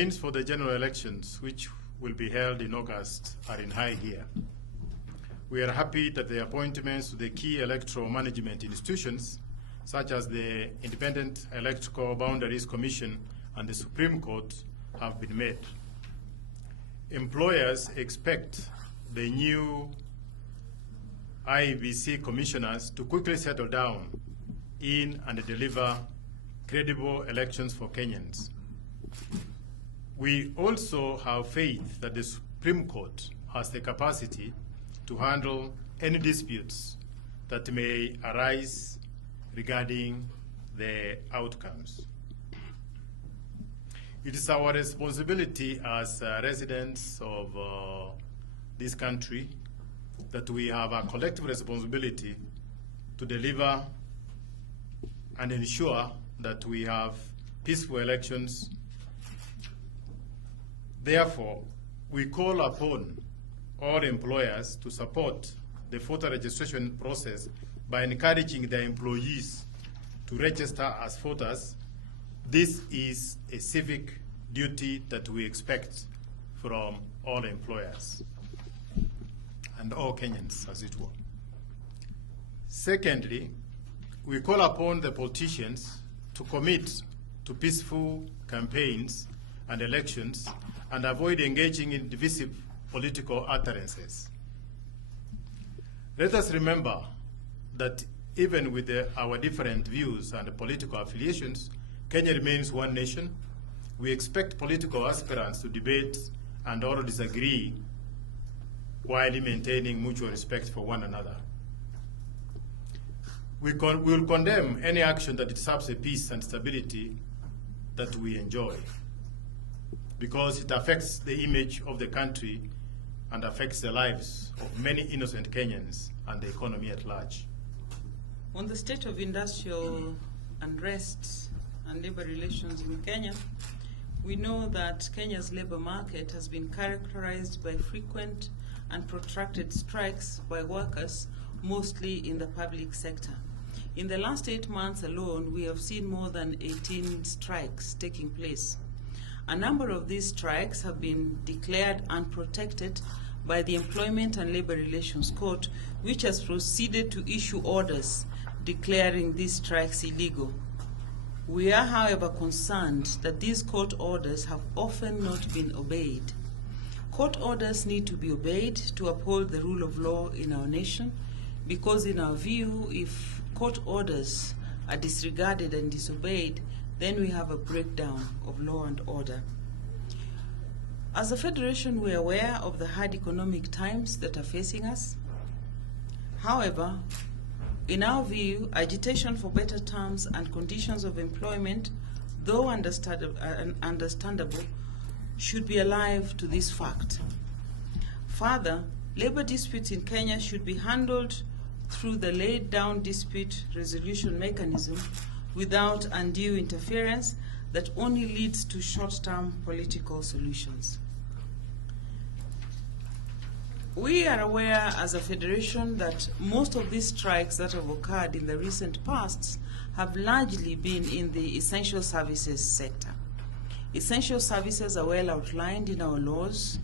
campaigns for the general elections, which will be held in August, are in high gear. We are happy that the appointments to the key electoral management institutions, such as the Independent Electoral Boundaries Commission and the Supreme Court, have been made. Employers expect the new IEBC commissioners to quickly settle down in and deliver credible elections for Kenyans. We also have faith that the Supreme Court has the capacity to handle any disputes that may arise regarding the outcomes. It is our responsibility as residents of this country that we have a collective responsibility to deliver and ensure that we have peaceful elections. Therefore, we call upon all employers to support the voter registration process by encouraging their employees to register as voters. This is a civic duty that we expect from all employers and all Kenyans, as it were. Secondly, we call upon the politicians to commit to peaceful campaigns and elections and avoid engaging in divisive political utterances. Let us remember that even with our different views and political affiliations, Kenya remains one nation. We expect political aspirants to debate and all disagree while maintaining mutual respect for one another. We will condemn any action that disturbs the peace and stability that we enjoy, because it affects the image of the country and affects the lives of many innocent Kenyans and the economy at large. On the state of industrial unrest and labor relations in Kenya, we know that Kenya's labor market has been characterized by frequent and protracted strikes by workers, mostly in the public sector. In the last 8 months alone, we have seen more than 18 strikes taking place. A number of these strikes have been declared unprotected by the Employment and Labor Relations Court, which has proceeded to issue orders declaring these strikes illegal. We are, however, concerned that these court orders have often not been obeyed. Court orders need to be obeyed to uphold the rule of law in our nation, because in our view, if court orders are disregarded and disobeyed, then we have a breakdown of law and order. As a federation, we are aware of the hard economic times that are facing us. However, in our view, agitation for better terms and conditions of employment, though understandable, should be alive to this fact. Further, labor disputes in Kenya should be handled through the laid-down dispute resolution mechanism without undue interference that only leads to short-term political solutions. We are aware as a federation that most of these strikes that have occurred in the recent past have largely been in the essential services sector. Essential services are well outlined in our laws,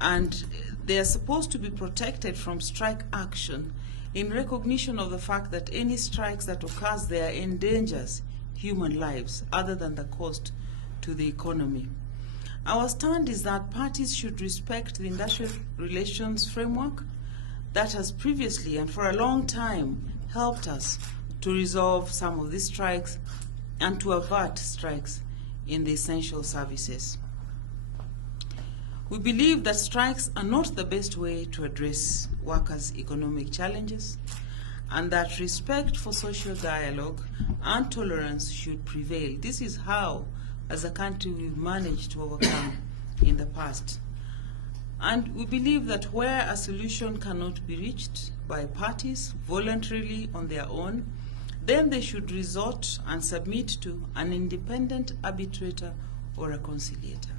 and they are supposed to be protected from strike action in recognition of the fact that any strikes that occurs there endangers human lives other than the cost to the economy. Our stand is that parties should respect the industrial relations framework that has previously and for a long time helped us to resolve some of these strikes and to avert strikes in the essential services. We believe that strikes are not the best way to address workers' economic challenges, and that respect for social dialogue and tolerance should prevail. This is how, as a country, we've managed to overcome in the past. And we believe that where a solution cannot be reached by parties voluntarily on their own, then they should resort and submit to an independent arbitrator or a conciliator.